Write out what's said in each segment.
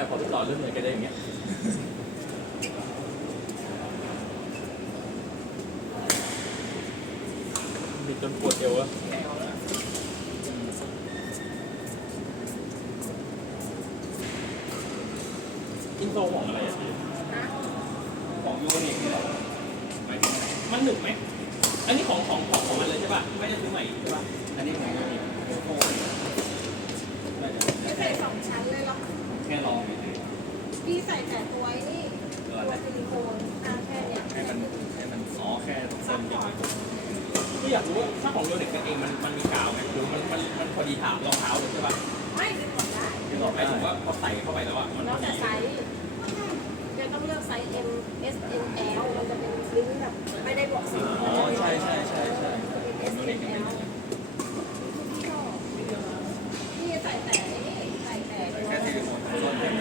ไม่พอพี่ต่อเรื่องเงินก็ได้อย่างเงี้ยบิดจนปวดเอวอะอินโซของอะไรอะพี่ของยูนิคนี่ยมันหนึบไหมอันนี้ของของของของมันเลยใช่ป่ะ ไม่ได้ซื้อใหม่ใช่ป่ะ อันนี้ของยูนิคโอ้ยน่าจะไม่ใส่สองชั้นเลยหรอ ค่ลองเฉยพี่ใส่แต่ตัวไอ้นี่ๆตัวตัอะไรวซิลิโคนอ่าแค่เนี้ยให้มันให้มันอ๋อแค่เส้นยังไม่ก็อยากรู้ว่าถ้าของโยเด็กกันเองมันมันมีกาวไหมหรือมันมันมันพอดีถามรองเท้าเลยใช่ป่ะไม่ดึงหมดได้ ที่บอกหมายถึงว่าพอใส่เข้าไปแล้วอะมันแล้วแต่ไซส์แกต้องเลือกไซส์ M S M L มันจะเป็นลิ้นแบบไม่ได้บวกสิบอ๋อใช่ใช่ใช่ใช่ เป็น S ยู M นิคยังไม่ L พี่ชอบพี่ใส่แต่นี่ใส่แต่ตัว แค่ซิลิโคนต้นใช่ไหม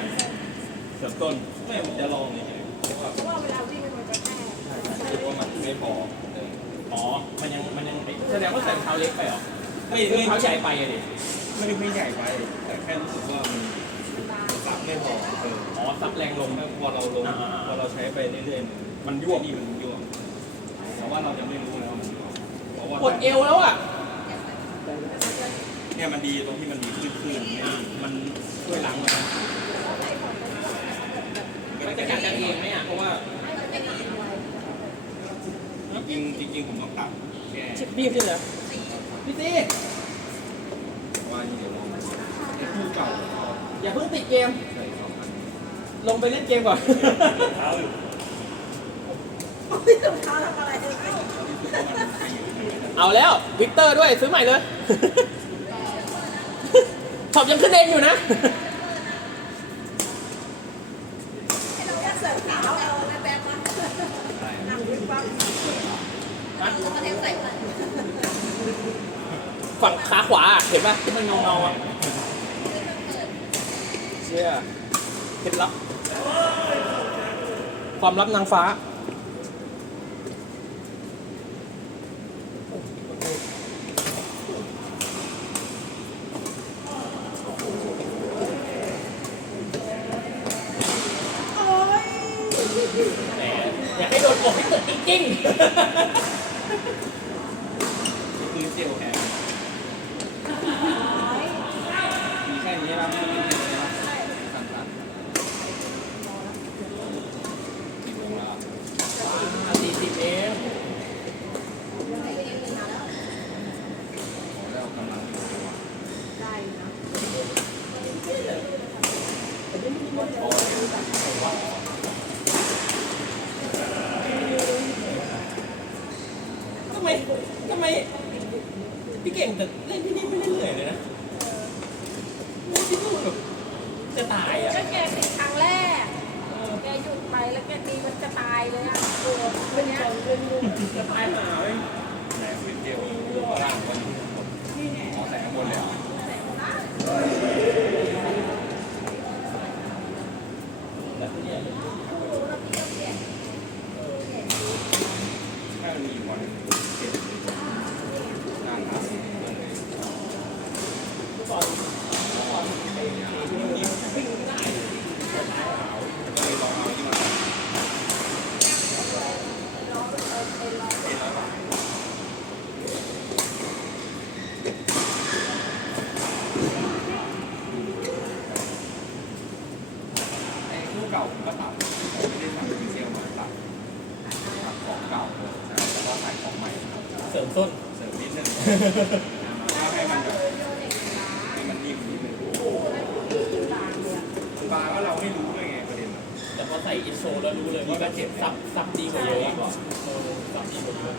เสริมต้นไม่ผมจะลองเฉยเพราะว่าเวลาวิ่งมันจะแค่ๆรู้ว่ามันไม่พอเอออ๋อ มันยังมันยังแสดงว่าใส่รองเท้าเล็กไปเหรอไม่รอไม่งเท้าใหญ่ไปอะดิไม่ได้ไม่ใหญ่ไปแต่แค่รู้สึกว่ามันซับไม่พอเอออ๋อซับแรงลงพอเราลงพอเราใช้ไปเรื่อยๆมันยั่วนี่มันยั่วแต่ว่าเราจะไม่รู้แล้วมันยั่วเพราะว่าปวดเอวแล้วอะเนี่ยมันดีตรงที่มันมีคลื่นคลื่นไม่มีมันช่วยล้างมันมัน จะกัดกันเองไหมอะเพราะว่าจริงๆจริงๆผมต้องตัดแค่ชิบบีบใช่ไหมพี่ตีว่านี่เดี๋ยวลองไอ้คู่เก่าเขาอย่าเพิ่งติดเกม ใส่สองพันลงไปเล่นเกมก่อน เท้าอยู่พี่ถุงเท้าทำอะไรรู้สึกว่ามันไม่อยู่เลยนะเอาแล้ววิกเตอร์ด้วยซื้อใหม่เลยช็อปยังขึ้นเองอยู่นะ เราแค่เสริมเท้าเอาแป๊บๆมา ใช่ นั่งวิ่งปั๊บแล้วก็เทใส่ไป ฝั่งขาขวาอะเห็นป่ะที่มันเงาเงาๆอะเชี่ยเคล็ดลับความลับนางฟ้า โอ้ย แหมอยา กให้โดนอกให้เกิดจริงคือเจลแฮร์มีแค่นี้ครับมีแค่นี้ครับสั้นๆกี่โมงแล้ว ๆสี่สิบเอง แล้วกำลังอยู่จังหวะ ได้นะ ทำไมทำไม พี่เก่ งแต่เล่นที่นี่ไม่ได้เหนื่อยเลยนะเล่นที่นู่นแบบจะตายอะก็แกติดครั้งแรกแกหยุดไปแล้วแกตีมันจะตายเลยอะโอ้วันเนี้ยจะตายหาเว้ยแรงเป็นเจลล่างบนขอแต่ข้างบนเลยเหรอแค่มันมีอยู่วันหนึ่งเจ็บนั่งหาเรื่องเลย ตอนตอนไอ้นี่วิ่งไม่ได้เลยจะตายหาเว้ย ก็เลยลองเอาที่มันเจ็ดร้อยบาท ไอ้คู่เก่าผมก็ตัดผมไม่ได้สั่งดีเซลมาตัดตัดของเก่าเลยแล้วก็ใส่ของใหม่ครับเสริมต้น เสริมนิดนึงก็ให้มันแบบให้มันนิ่มนิดนึงบางก็เราไม่รู้ด้วยไงประเด็นอะแต่พอใส่อิโซแล้วรู้เลยว่าแบบซับซับดีกว่าเยอะเออซับดีกว่าเยอะ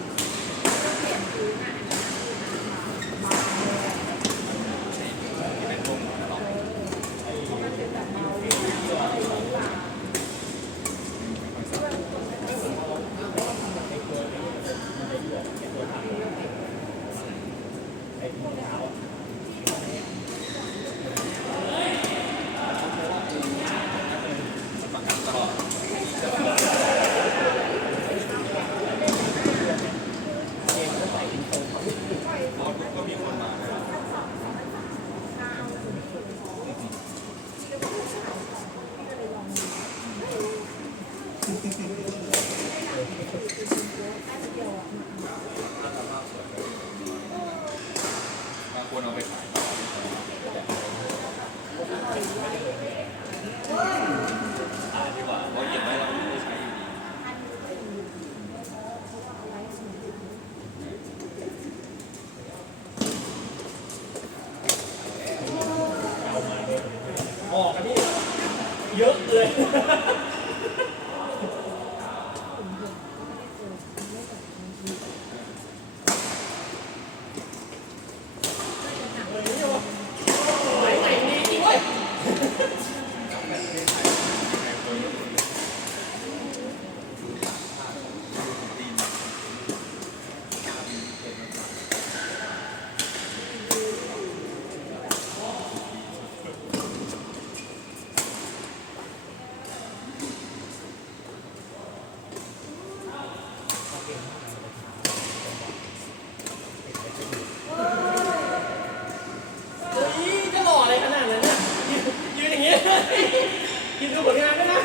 ยืนดูผลงานด้วยนะ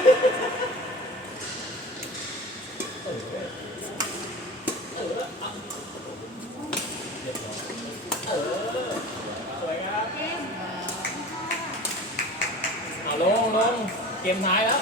ลงลงเกมท้ายแล้ว